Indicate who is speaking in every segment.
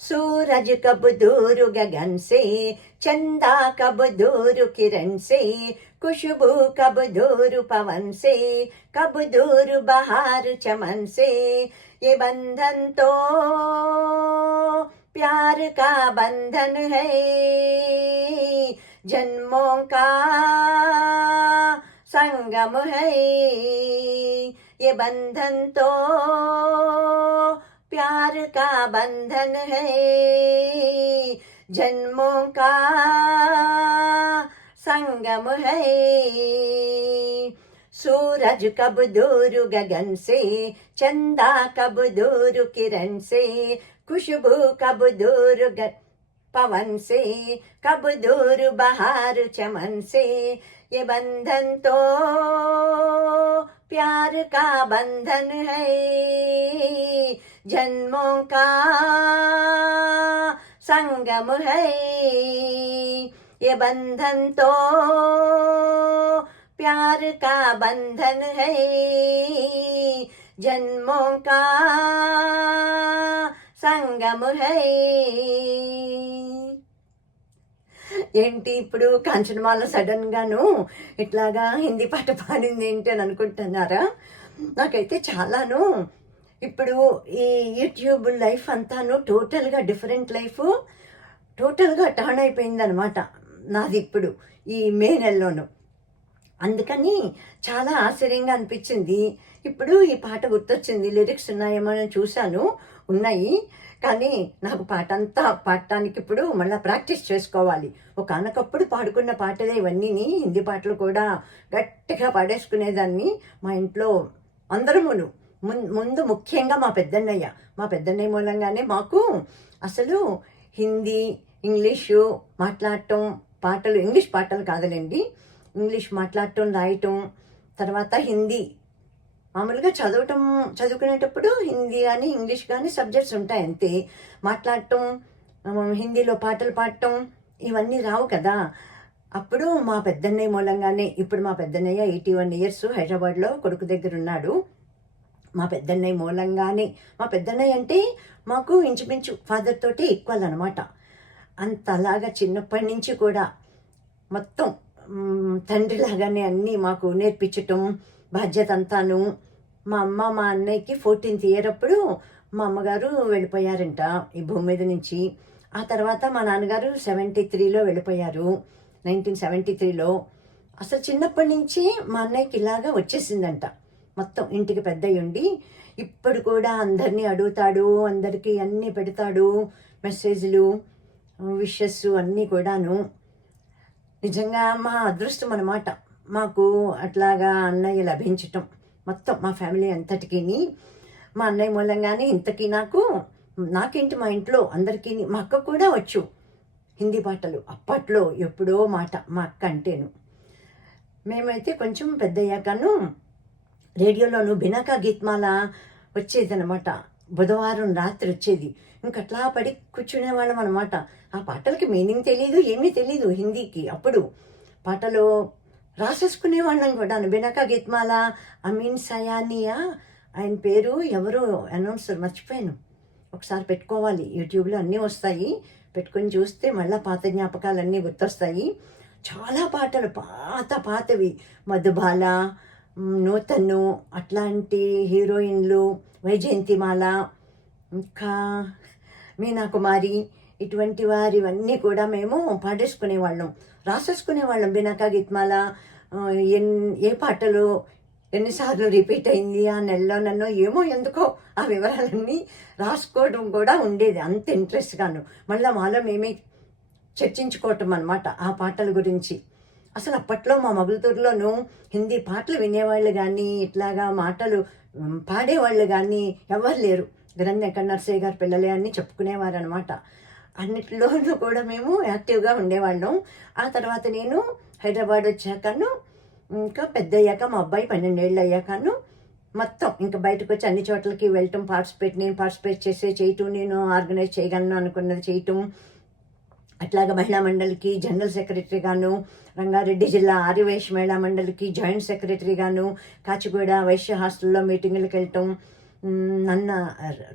Speaker 1: सूरज कब दूर गगन से, चंदा कब दूर किरण से, खुशबू कब दूर पवन से, कब दूर बहार चमन से। ये बंधन तो प्यार का बंधन है, जन्मों का संगम है। ये बंधन तो प्यार का बंधन है। जन्मों का संगम है। सूरज कब दूर गगन से, चंदा कब दूर किरण से, खुशबू कब दूर ग... पवन से, कब दूर बहार चमन से। ये बंधन तो प्यार का बंधन है। जन्मों का संगम है ये बंधन तो प्यार का बंधन है जन्मों का సంగము హై ఏంటి ఇప్పుడు కాంచనమాల సడన్ గాను ఇట్లాగా హిందీ పాట పాడింది ఏంటి అని అనుకుంటున్నారా నాకైతే చాలాను ఇప్పుడు ఈ యూట్యూబ్ లైఫ్ అంతాను టోటల్గా డిఫరెంట్ లైఫ్ టోటల్గా టర్న్ అయిపోయిందనమాట నాది ఇప్పుడు ఈ మే నెలలోను. అందుకని చాలా ఆశ్చర్యంగా అనిపించింది. ఇప్పుడు ఈ పాట గుర్తొచ్చింది. లిరిక్స్ ఉన్నాయేమో అని చూశాను. ఉన్నాయి. కానీ నాకు పాట అంతా పాడటానికి ఇప్పుడు మళ్ళీ ప్రాక్టీస్ చేసుకోవాలి. ఒక అనకప్పుడు పాడుకున్న పాటలే ఇవన్నీ హిందీ పాటలు కూడా గట్టిగా పాడేసుకునేదాన్ని మా ఇంట్లో అందరమును. ముందు ముఖ్యంగా మా పెద్దన్నయ్య. మా పెద్దన్నయ్య మూలంగానే మాకు అసలు హిందీ ఇంగ్లీషు మాట్లాడటం పాటలు ఇంగ్లీష్ పాటలు కాదులేండి. ఇంగ్లీష్ మాట్లాడటం రాయటం తర్వాత హిందీ. మామూలుగా చదవటం చదువుకునేటప్పుడు హిందీ కానీ ఇంగ్లీష్ కానీ సబ్జెక్ట్స్ ఉంటాయి అంతే. మాట్లాడటం హిందీలో పాటలు పాడటం ఇవన్నీ రావు కదా. అప్పుడు మా పెద్దన్నయ్య మూలంగానే ఇప్పుడు మా పెద్దన్నయ్య ఎయిటీ వన్ ఇయర్స్ హైదరాబాద్లో కొడుకు దగ్గర ఉన్నాడు. మా పెద్దన్నయ్య మూలంగానే మా పెద్దన్నయ్య అంటే మాకు ఇంచుమించు ఫాదర్ తోటి ఈక్వల్ అనమాట అంతలాగా చిన్నప్పటి నుంచి కూడా మొత్తం తండ్రిలాగానే అన్నీ మాకు నేర్పించటం బాధ్యత అంతాను మా అమ్మ మా అన్నయ్యకి ఫోర్టీన్త్ ఇయర్ అప్పుడు మా అమ్మగారు వెళ్ళిపోయారంట ఈ భూమి మీద నుంచి. ఆ తర్వాత మా నాన్నగారు సెవెంటీ త్రీలో వెళ్ళిపోయారు. నైన్టీన్ సెవెంటీ త్రీలో అసలు చిన్నప్పటి నుంచి మా అన్నయ్యకి ఇలాగా వచ్చేసిందంట. మొత్తం ఇంటికి పెద్దయ్యుండి ఇప్పుడు కూడా అందరినీ అడుగుతాడు అందరికీ అన్నీ పెడతాడు మెసేజ్లు విషెస్ అన్నీ కూడాను. నిజంగా మా అదృష్టం అన్నమాట. మాకు అట్లాగా అన్నయ్య లభించటం. మొత్తం మా ఫ్యామిలీ అంతటికి మా అన్నయ్య మూలంగానే ఇంతకీ నాకు నాకేంటి మా ఇంట్లో అందరికీ మా అక్క కూడా వచ్చు. హిందీ పాటలు అప్పట్లో ఎప్పుడో మాట మా అక్క అంటేను. మేమైతే కొంచెం పెద్దయ్యాకను రేడియోలోను బినాకా గీత్మాల వచ్చేదనమాట బుధవారం రాత్రి వచ్చేది. ఇంకట్లా పడి కూర్చునేవాళ్ళం అనమాట ఆ పాటలకి మీనింగ్ తెలియదు ఏమీ తెలియదు హిందీకి. అప్పుడు పాటలు రాసేసుకునేవాళ్ళం కూడా బినక గీత్మాల అమీన్ సయానియా ఆయన పేరు ఎవరు అనౌన్సర్ మర్చిపోయాను. ఒకసారి పెట్టుకోవాలి. యూట్యూబ్లో అన్నీ వస్తాయి. పెట్టుకొని చూస్తే మళ్ళీ పాత జ్ఞాపకాలు అన్నీ గుర్తొస్తాయి. చాలా పాటలు పాత పాతవి. మధుబాల నూతన్ను అట్లాంటి హీరోయిన్లు వైజయంతిమాల ఇంకా మీనాకుమారి ఇటువంటి వారివన్నీ కూడా మేము పాడేసుకునేవాళ్ళం. రాసేసుకునేవాళ్ళం బినాకా గీత్మాల. ఎన్ ఏ పాటలు ఎన్నిసార్లు రిపీట్ అయింది ఆ నెలలో నన్ను ఏమో ఎందుకో ఆ వివరాలన్నీ రాసుకోవడం కూడా ఉండేది అంత ఇంట్రెస్ట్గాను. మళ్ళీ మాలో మేమే చర్చించుకోవటం అనమాట ఆ పాటల గురించి. అసలు అప్పట్లో మా మగులతూరులోనూ హిందీ పాటలు వినేవాళ్ళు కానీ ఇట్లాగా మాటలు పాడేవాళ్ళు కానీ ఎవరు లేరు. గ్రంథ ఎక్కడ నర్సయ్య గారు పిల్లలే అని చెప్పుకునేవారు అనమాట అన్నిటిలోనూ కూడా మేము యాక్టివ్గా ఉండేవాళ్ళం. ఆ తర్వాత నేను హైదరాబాద్ వచ్చాకను ఇంకా పెద్ద అయ్యాక మా అబ్బాయి పన్నెండేళ్ళు అయ్యాకను మొత్తం ఇంకా బయటకు వచ్చి అన్ని చోట్లకి వెళ్ళటం పార్టిసిపేట్ నేను పార్టిసిపేట్ చేసే చేయటం నేను ఆర్గనైజ్ చేయగలను అనుకున్నది చేయటం అట్లాగే మహిళా మండలికి జనరల్ సెక్రటరీగాను రంగారెడ్డి జిల్లా ఆర్యవేష్ మహిళా మండలికి జాయింట్ సెక్రటరీగాను కాచిగూడ వైశ్య హాస్టల్లో మీటింగులకు వెళ్ళటం నన్న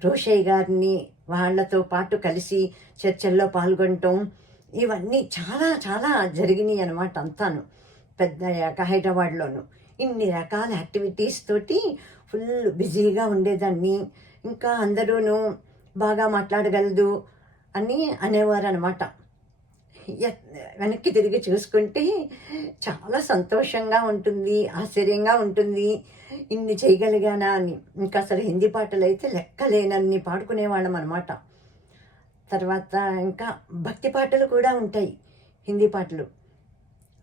Speaker 1: రోషయ్య గారిని వాళ్ళతో పాటు కలిసి చర్చల్లో పాల్గొనటం ఇవన్నీ చాలా చాలా జరిగినాయి అనమాట అంతాను పెద్ద హైదరాబాద్లోను. ఇన్ని రకాల యాక్టివిటీస్ తోటి ఫుల్ బిజీగా ఉండేదాన్ని ఇంకా అందరూను బాగా మాట్లాడగలదు అని అనేవారు అనమాట వెనక్కి తిరిగి చూసుకుంటే చాలా సంతోషంగా ఉంటుంది ఆశ్చర్యంగా ఉంటుంది. ఇన్ని చేయగలిగానా అని. ఇంకా అసలు హిందీ పాటలు అయితే లెక్కలేనన్ని పాడుకునేవాళ్ళం అనమాట తర్వాత ఇంకా భక్తి పాటలు కూడా ఉంటాయి హిందీ పాటలు.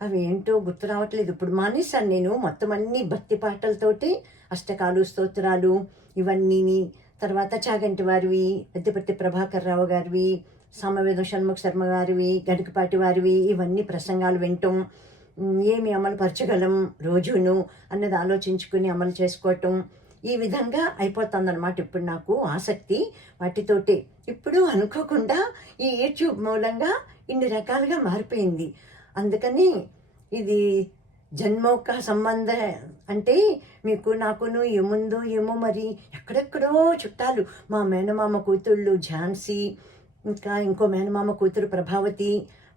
Speaker 1: అవి ఏంటో గుర్తు రావట్లేదు. ఇప్పుడు మానేశాను నేను. మొత్తం అన్ని భక్తి పాటలతోటి అష్టకాలు స్తోత్రాలు ఇవన్నీని. తర్వాత చాగంటి వారివి పెద్దపర్తి ప్రభాకర్ రావు గారివి సమవేద షణ్ముఖ శర్మ గారివి గడికపాటి వారివి ఇవన్నీ ప్రసంగాలు వినటం ఏమి అమలు పరచగలం రోజును అన్నది ఆలోచించుకుని అమలు చేసుకోవటం. ఈ విధంగా అయిపోతుందన్నమాట ఇప్పుడు నాకు ఆసక్తి వాటితోటి. ఇప్పుడు అనుకోకుండా ఈ యూట్యూబ్ మూలంగా ఇన్ని రకాలుగా మారిపోయింది. అందుకని ఇది జన్మోక సంబంధ అంటే మీకు నాకును ఏముందో ఏమో మరి ఎక్కడెక్కడో చుట్టాలు. మా మేనమామ కూతుళ్ళు ఝాన్సీ ఇంకా ఇంకో మేనమామ కూతురు ప్రభావతి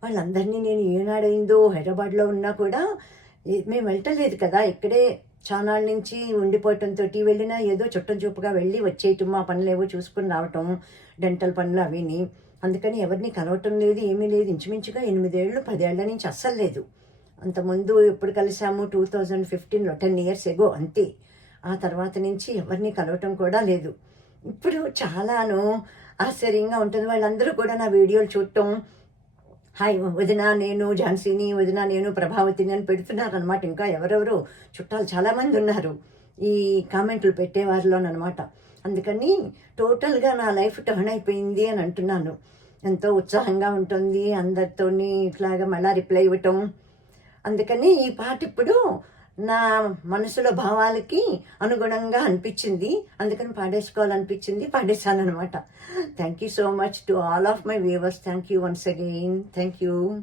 Speaker 1: వాళ్ళందరినీ నేను ఏనాడైందో హైదరాబాద్లో ఉన్నా కూడా మేము వెళ్ళటలేదు కదా. ఇక్కడే చానాల నుంచి ఉండిపోవటంతో వెళ్ళినా ఏదో చుట్టం చూపుగా వెళ్ళి వచ్చేయటం మా పనులేవో చూసుకుని రావటం డెంటల్ పనులు అవిని అందుకని ఎవరిని కలవటం లేదు ఏమీ లేదు. ఇంచుమించుగా ఎనిమిదేళ్ళు పదేళ్ళ నుంచి అస్సలు లేదు. అంతకుముందు ఎప్పుడు కలిసాము? టూ థౌజండ్ ఫిఫ్టీన్లో టెన్ ఇయర్స్ ఎగో అంతే. ఆ తర్వాత నుంచి ఎవరిని కలవటం కూడా లేదు. ఇప్పుడు చాలాను ఆశ్చర్యంగా ఉంటుంది. వాళ్ళందరూ కూడా నా వీడియోలు చూడటం. హాయ్ వదిన నేను ఝాన్సీని వదిన నేను ప్రభావతిని అని పెడుతున్నారనమాట ఇంకా ఎవరెవరు చుట్టాలు చాలామంది ఉన్నారు. ఈ కామెంట్లు పెట్టేవారిలోనమాట అందుకని టోటల్గా నా లైఫ్ టర్న్ అయిపోయింది అని అంటున్నాను. ఎంతో ఉత్సాహంగా ఉంటుంది అందరితోని ఇట్లాగా మళ్ళీ రిప్లై ఇవ్వటం. అందుకని ఈ పాట ఇప్పుడు నా మనసులో భావాలకి అనుగుణంగా అనిపించింది. అందుకని పాడేసుకోవాలనిపించింది. పాడేశాను అనమాట thank you so much to all of my viewers thank you once again thank you